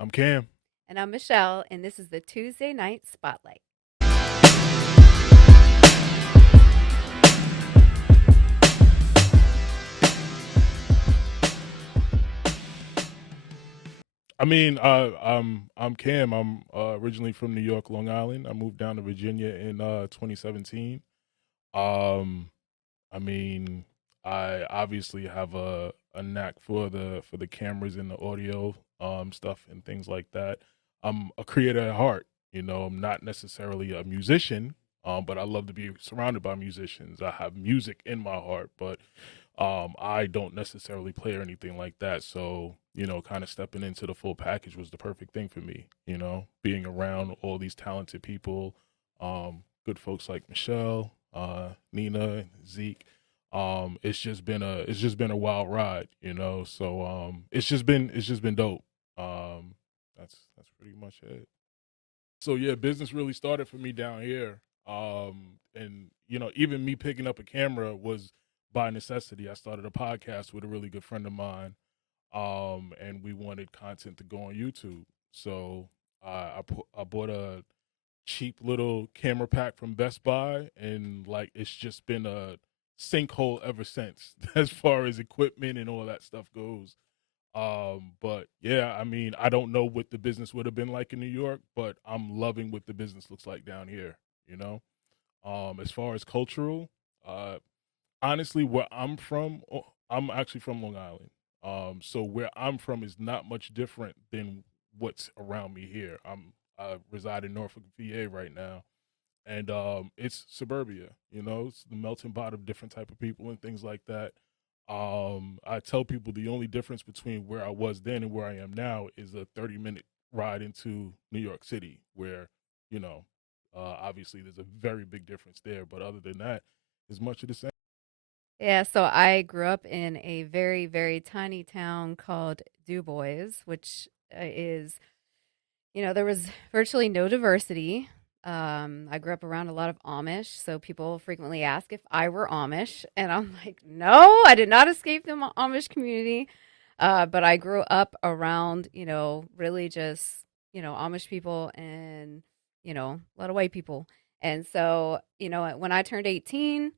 I'm Cam. And I'm Michelle, and this is the Tuesday Night Spotlight. I'm Cam. I'm originally from New York, Long Island. I moved down to Virginia in 2017. Um, I mean, I obviously have a knack for the cameras and the audio stuff and things like that. I'm a creator at heart. I'm not necessarily a musician, but I love to be surrounded by musicians. I have music in my heart, but I don't necessarily play or anything like that. So, kind of stepping into the full package was the perfect thing for me, being around all these talented people, good folks like Michelle, Nina, Zeke. It's just been a wild ride, So it's just been dope. That's pretty much it. So yeah, business really started for me down here. And even me picking up a camera was by necessity. I started a podcast with a really good friend of mine, and we wanted content to go on YouTube. So I bought a cheap little camera pack from Best Buy, and like it's just been a sinkhole ever since, as far as equipment and all that stuff goes. But yeah, I mean, I don't know what the business would have been like in New York, but I'm loving what the business looks like down here, you know? As far as cultural, uh, honestly, where I'm from, I'm actually from Long Island. So where I'm from is not much different than what's around me here. I reside in Norfolk, VA right now, and it's suburbia. It's the melting pot of different type of people and things like that. I tell people the only difference between where I was then and where I am now is a 30-minute ride into New York City, where you know, obviously there's a very big difference there. But other than that, it's much of the same. Yeah, so I grew up in a very, very tiny town called Du Bois, which is, there was virtually no diversity. I grew up around a lot of Amish, so people frequently ask if I were Amish, and I'm like, no, I did not escape the Amish community. But I grew up around, really just, Amish people and, a lot of white people. And so, when I turned 18,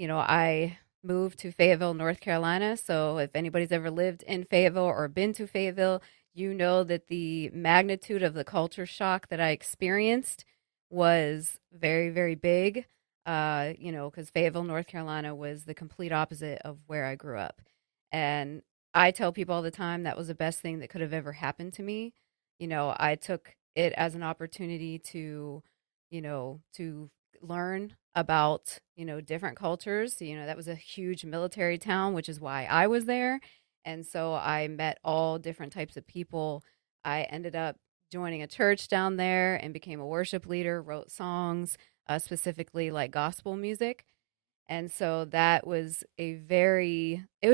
I moved to Fayetteville, North Carolina. So if anybody's ever lived in Fayetteville or been to Fayetteville, you know that the magnitude of the culture shock that I experienced was very, very big. Because Fayetteville, North Carolina was the complete opposite of where I grew up. And I tell people all the time that was the best thing that could have ever happened to me. I took it as an opportunity to learn about, different cultures. That was a huge military town, which is why I was there. And so I met all different types of people. I ended up joining a church down there and became a worship leader, wrote songs, specifically like gospel music. And so it was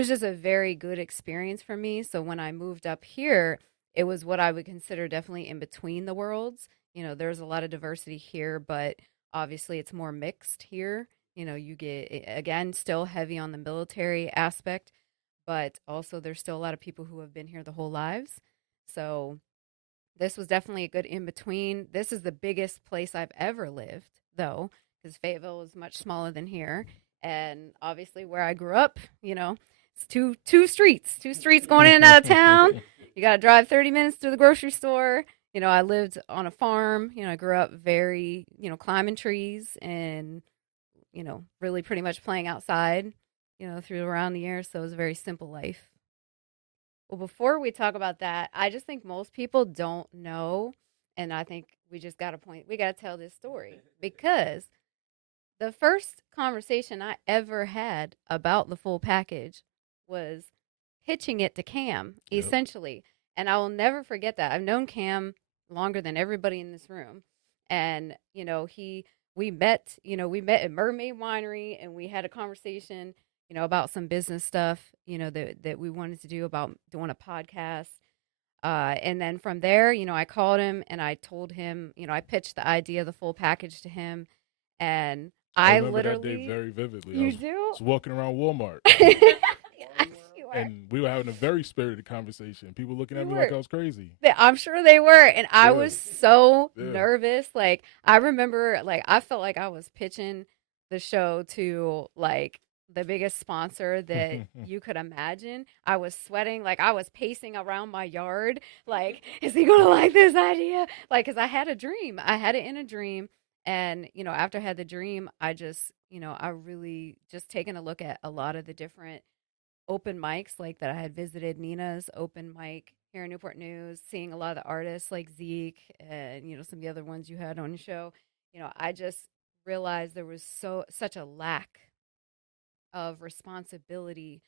just a very good experience for me. So when I moved up here, it was what I would consider definitely in between the worlds. There's a lot of diversity here, but obviously it's more mixed here. You get, again, still heavy on the military aspect, but also there's still a lot of people who have been here the whole lives. So this was definitely a good in between. This is the biggest place I've ever lived, though, because Fayetteville is much smaller than here. And obviously, where I grew up, it's two streets going in and out of town. You got to drive 30 minutes to the grocery store. I lived on a farm. I grew up very, climbing trees and, really pretty much playing outside, through around the year. So it was a very simple life. Well, before we talk about that, I just think most people don't know. And I think we got to tell this story because the first conversation I ever had about the full package was pitching it to Cam, Yep. essentially. And I will never forget that. I've known Cam longer than everybody in this room. And, we met at Mermaid Winery and we had a conversation, about some business stuff, that we wanted to do about doing a podcast. And then from there, I called him and I told him, I pitched the idea of the full package to him. And I I remember that day literally, very vividly. I you was, do? was walking around Walmart. Yeah, were. and we were having a very spirited conversation. People looking We at me like were. I was crazy. I'm sure they were. And I Yeah, was so yeah. nervous. Like, I remember, like, I felt like I was pitching the show to, like, the biggest sponsor that you could imagine. I was sweating. Like, I was pacing around my yard. Like, is he going to like this idea? Like, because I had a dream. I had it in a dream. And, after I had the dream, I just, I really just taken a look at a lot of the different open mics like that I had visited Nina's open mic here in Newport News, seeing a lot of the artists like Zeke and some of the other ones you had on the show. I just realized there was such a lack of responsibility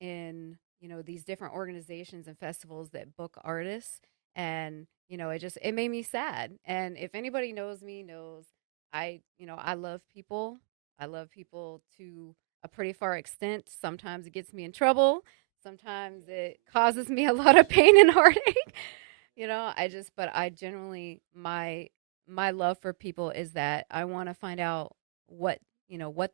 in these different organizations and festivals that book artists, and it made me sad. And if anybody knows me knows I love people. I love people to a pretty far extent. Sometimes it gets me in trouble, sometimes it causes me a lot of pain and heartache. But I generally, my love for people is that I want to find out what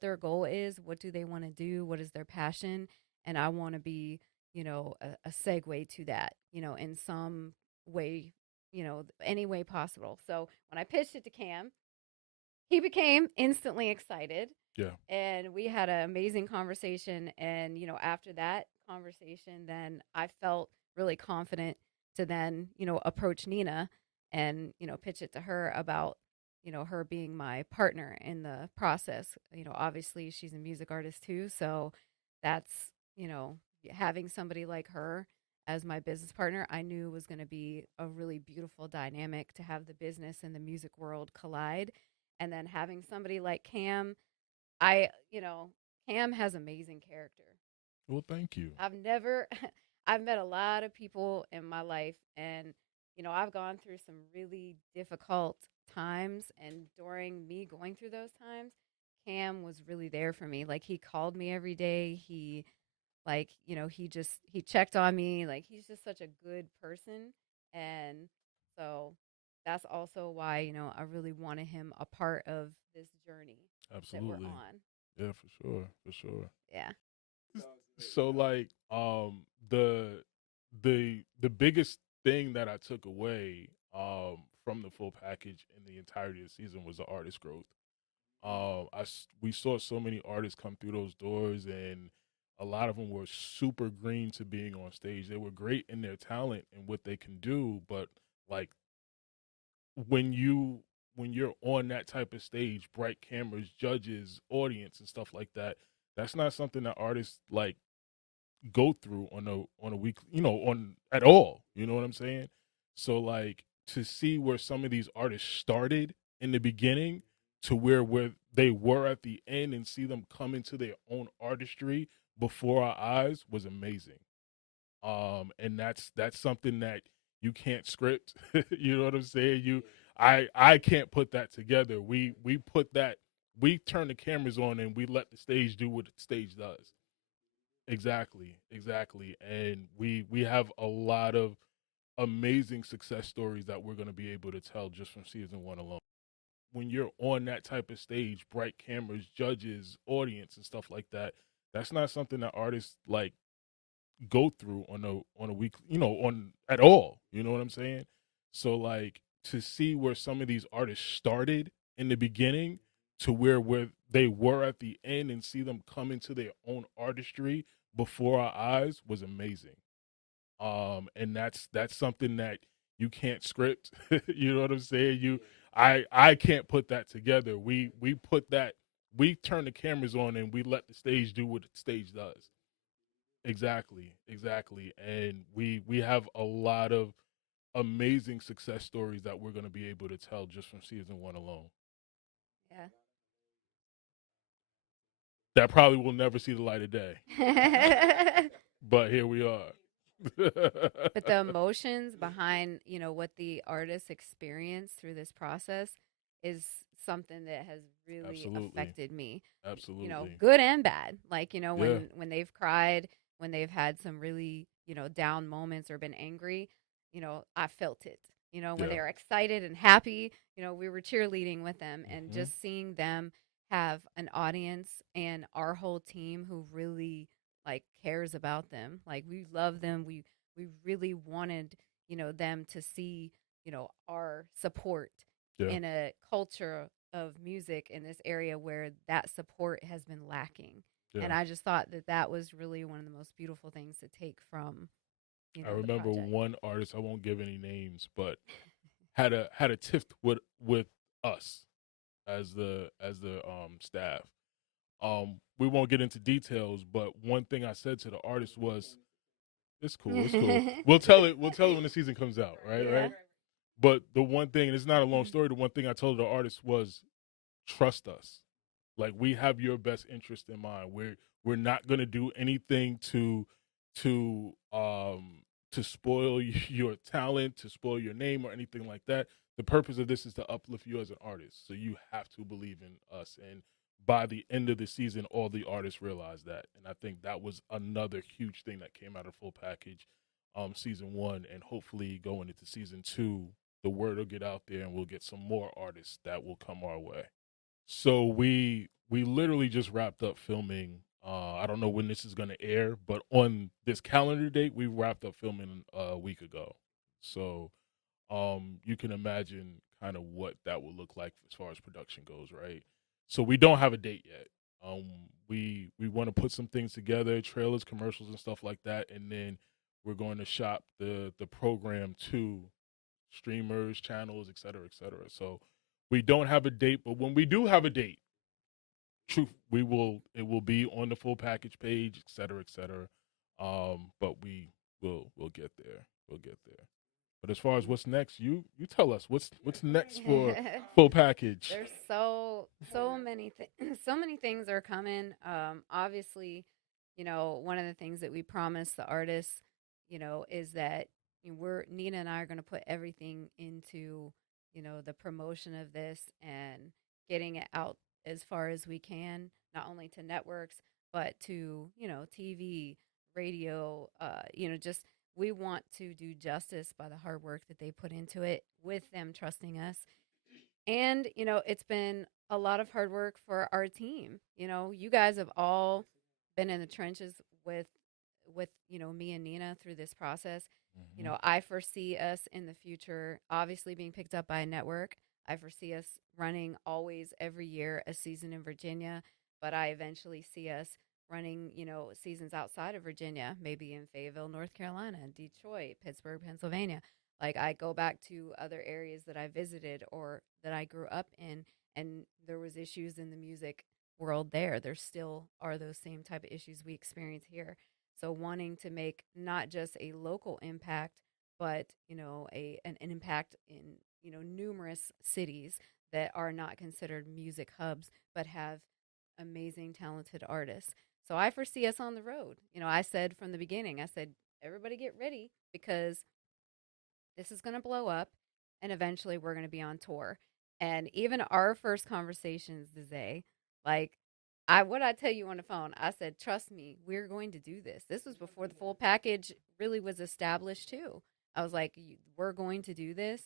their goal is, what do they want to do, what is their passion, and I want to be, a segue to that, in some way, any way possible. So when I pitched it to Cam, he became instantly excited, Yeah. and we had an amazing conversation. And after that conversation, then I felt really confident to then approach Nina and pitch it to her about her being my partner in the process. Obviously she's a music artist too, so that's you know having somebody like her as my business partner, I knew was going to be a really beautiful dynamic to have the business and the music world collide. And then having somebody like Cam, I, you know, Cam has amazing character. Well, thank you. I've never, I've met a lot of people in my life, and, I've gone through some really difficult times. And during me going through those times, Cam was really there for me. Like, he called me every day. He checked on me. Like, he's just such a good person. And so that's also why, I really wanted him a part of this journey that we're Absolutely. on. Yeah, for sure, for sure. Yeah. So like the biggest thing that I took away from the full package in the entirety of the season was the artist growth. We saw so many artists come through those doors, and a lot of them were super green to being on stage. They were great in their talent and what they can do, but like when you're on that type of stage, bright cameras, judges, audience, and stuff like that, that's not something that artists like go through on a week, on at all. You know what I'm saying? So like to see where some of these artists started in the beginning to where they were at the end and see them come into their own artistry before our eyes was amazing. And that's something that you can't script. You know what I'm saying? I can't put that together. We turn the cameras on and we let the stage do what the stage does. Exactly, exactly. And we have a lot of amazing success stories that we're going to be able to tell just from season 1 alone. When you're on that type of stage, bright cameras, judges, audience, and stuff like that, that's not something that artists like go through on a week, on at all. You know what I'm saying? So like to see where some of these artists started in the beginning to where they were at the end and see them come into their own artistry before our eyes was amazing. And that's something that you can't script. You know what I'm saying? I can't put that together. We turn the cameras on and we let the stage do what the stage does. Exactly, exactly. And we have a lot of amazing success stories that we're going to be able to tell just from season 1 alone. That probably will never see the light of day, Yeah. but here we are. But the emotions behind, what the artists experience through this process is something that has really Absolutely, affected me. absolutely. Good and bad. Like, Yeah, when they've cried, when they've had some really, down moments or been angry, I felt it. When yeah. they were excited and happy, we were cheerleading with them, and Hmm. just seeing them have an audience and our whole team who really like cares about them. Like we love them. We really wanted, them to see, our support Yeah. in a culture of music in this area where that support has been lacking. And Yeah. I just thought that that was really one of the most beautiful things to take from, I the remember project. one artist, I won't give any names, but had a tiff with us as the staff. We won't get into details, but one thing I said to the artist was, "It's cool, it's cool. We'll tell it when the season comes out, right, Yeah. right." But the one thing, and it's not a long story. The one thing I told the artist was, "Trust us. Like we have your best interest in mind. We're not gonna do anything to to spoil your talent, to spoil your name or anything like that. The purpose of this is to uplift you as an artist. So you have to believe in us." And by the end of the season, all the artists realized that. And I think that was another huge thing that came out of Full Package season one. And hopefully going into season two, the word will get out there and we'll get some more artists that will come our way. So we literally just wrapped up filming. I don't know when this is going to air, but on this calendar date, we wrapped up filming a week ago. So you can imagine kind of what that will look like as far as production goes, right? So we don't have a date yet. Um, we want to put some things together, trailers, commercials, and stuff like that, and then we're going to shop the program to streamers, channels, et cetera, et cetera. So we don't have a date, but when we do have a date, truth, it will be on the full package page, et cetera, et cetera. But we'll get there. We'll get there. But as far as what's next, you tell us what's next for full package. There's so many so many things are coming. Obviously, one of the things that we promised the artists, is that we're Nina and I are going to put everything into, the promotion of this and getting it out as far as we can, not only to networks but to, TV, radio, just we want to do justice by the hard work that they put into it with them trusting us. And, it's been a lot of hard work for our team. You guys have all been in the trenches with me and Nina through this process. Mm-hmm. I foresee us in the future obviously being picked up by a network. I foresee us running always every year a season in Virginia, but I eventually see us running, seasons outside of Virginia, maybe in Fayetteville, North Carolina, Detroit, Pittsburgh, Pennsylvania. Like I go back to other areas that I visited or that I grew up in, and there was issues in the music world there. There still are those same type of issues we experience here. So wanting to make not just a local impact, but an impact in numerous cities that are not considered music hubs, but have amazing, talented artists. So I foresee us on the road. I said from the beginning, I said, everybody get ready because this is going to blow up and eventually we're going to be on tour. And even our first conversations, Dizay, like what I tell you on the phone, I said, trust me, we're going to do this. This was before the full package really was established too. I was like, we're going to do this.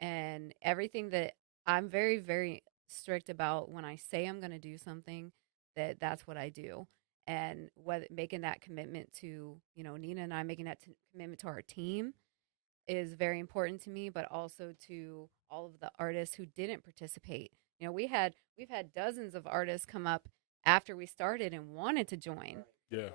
And everything that I'm very, very strict about when I say I'm going to do something, that's what I do. And whether making that commitment to, Nina and I making that commitment to our team is very important to me, but also to all of the artists who didn't participate. We've had dozens of artists come up after we started and wanted to join. Yeah.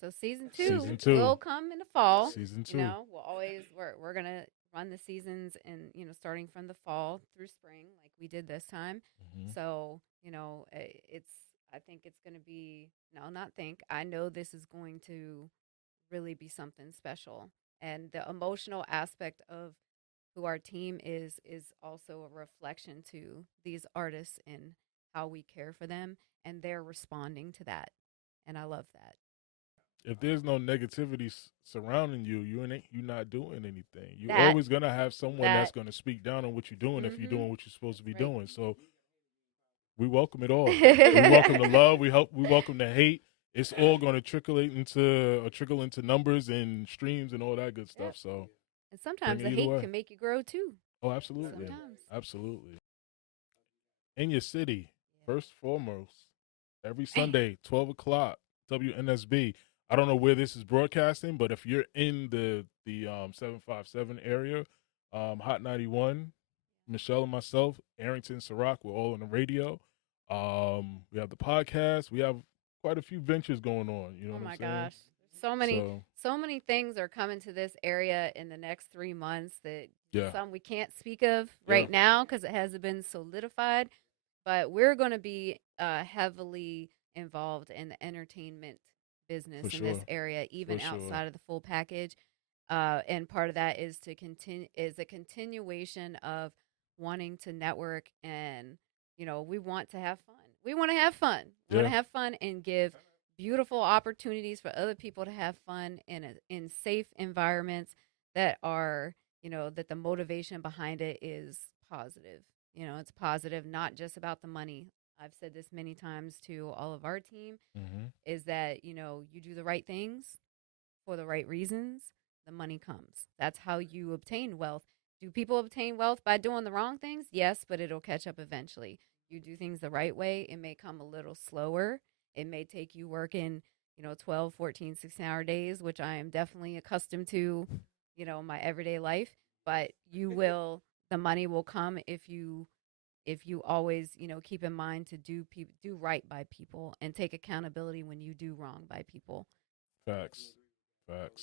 So season two Season two. will come in the fall. Season two. We're gonna run the seasons and starting from the fall through spring like we did this time. Mm-hmm. So it's I think it's gonna be no not think I know this is going to really be something special. And the emotional aspect of who our team is also a reflection to these artists and how we care for them and they're responding to that. And I love that. If there's no negativity surrounding you, you're not doing anything. You're That always gonna have someone that's that gonna speak down on what you're doing if you're mhm doing what you're supposed to be right. doing. So we welcome it all. We welcome the love. We welcome the hate. It's all going to trickle into numbers and streams and all that good stuff. Yep. So And bring sometimes it the either hate way. can make you grow too. Oh, absolutely, Sometimes. absolutely. In your city, Yeah. first foremost, every Man. Sunday, 12 o'clock. WNSB. I don't know where this is broadcasting, but if you're in the 757 area, Hot 91, Michelle and myself, Arrington, Ciroc, we're all on the radio. We have the podcast. We have quite a few ventures going on. You know Oh what I'm my saying? gosh. So many So so many things are coming to this area in the next 3 months that yeah, some we can't speak of yeah, right now cuz it hasn't been solidified, but we're going to be heavily involved in the entertainment for business in this sure, area for even sure. outside of the full package. And part of that is to continue is a continuation of wanting to network and we want to have fun. We want to have fun. We want to Yeah, have fun and give beautiful opportunities for other people to have fun in safe environments that are that the motivation behind it is positive. It's positive, not just about the money. I've said this many times to all of our team hmm, is that you do the right things for the right reasons, the money comes. That's how you obtain wealth. Do people obtain wealth by doing the wrong things? Yes, but it'll catch up eventually. You do things the right way, it may come a little slower. It may take you working, 12, 14, 16-hour days, which I am definitely accustomed to, my everyday life, but the money will come if you always, keep in mind to do right by people and take accountability when you do wrong by people. facts, facts.